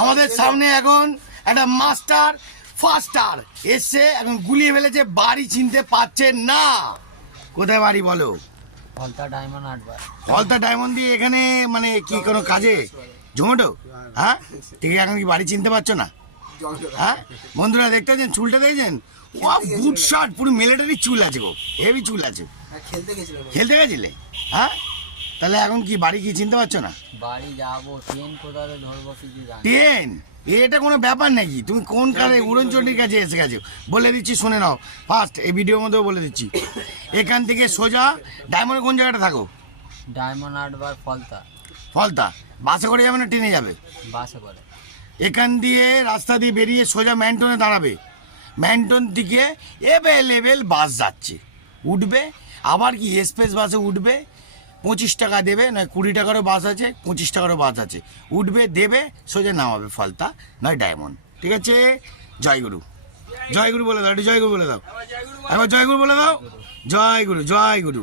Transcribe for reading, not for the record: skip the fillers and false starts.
আমাদের সামনে এখন একটা মাস্টার ফাস্টার এসে এখন গুলিয়ে ফেলেছে, বাড়ি চিনতে পারছে না। কোথায় বাড়ি বলো? হলতা ডায়মন্ড হারবার। হলতা ডায়মন্ড দিয়ে এখানে মানে কি কোনো কাজে জোম্যাটো? হ্যাঁ, ঠিক এখন কি বাড়ি চিনতে পারছো না? হ্যাঁ বন্ধুরা দেখতে পাচ্ছেন, চুলটা দেখছেন? ও বুট শার্ট, পুরো মিলিটারি চুল আছে গো, হেভি চুল আছে। খেলতে গেছিলে? হ্যাঁ, তাহলে এখন কি বাড়ি কি চিনতে পারছো না? বাড়ি যাবো, ট্রেন কোথায় ধরবো কিছু জানি। ট্রেন এটা কোনো ব্যাপার নাকি? তুমি কোন কালে উড়নচণ্ডীর কাছে এসে গেছো? বলে দিচ্ছি শুনে নাও, ফার্স্ট এই ভিডিওর মধ্যেও বলে দিচ্ছি, এখান থেকে সোজা ডায়মন্ড কোন জায়গাটা থাকো? ডায়মন্ড হারবার ফলতা। ফলতা বাসে করে যাবে না ট্রেনে যাবে? বাসে করে। এখান দিয়ে রাস্তা দিয়ে বেরিয়ে সোজা ম্যান্টনে দাঁড়াবে, ম্যান্টন দিকে এভেলেবেল বাস যাচ্ছে, উঠবে। আবার কি এক্সপ্রেস বাসে উঠবে, 25 টাকা দেবে, নয় 20 টাকারও বাস আছে, 25 টাকারও বাস আছে, উঠবে দেবে, সোজা নামাবে ফলতা নয় ডায়মন্ড। ঠিক আছে, জয়গুরু। জয়গুরু বলে দাও, একটু জয়গুরু বলে দাও, একবার জয়গুরু বলে দাও। জয়গুরু, জয়গুরু।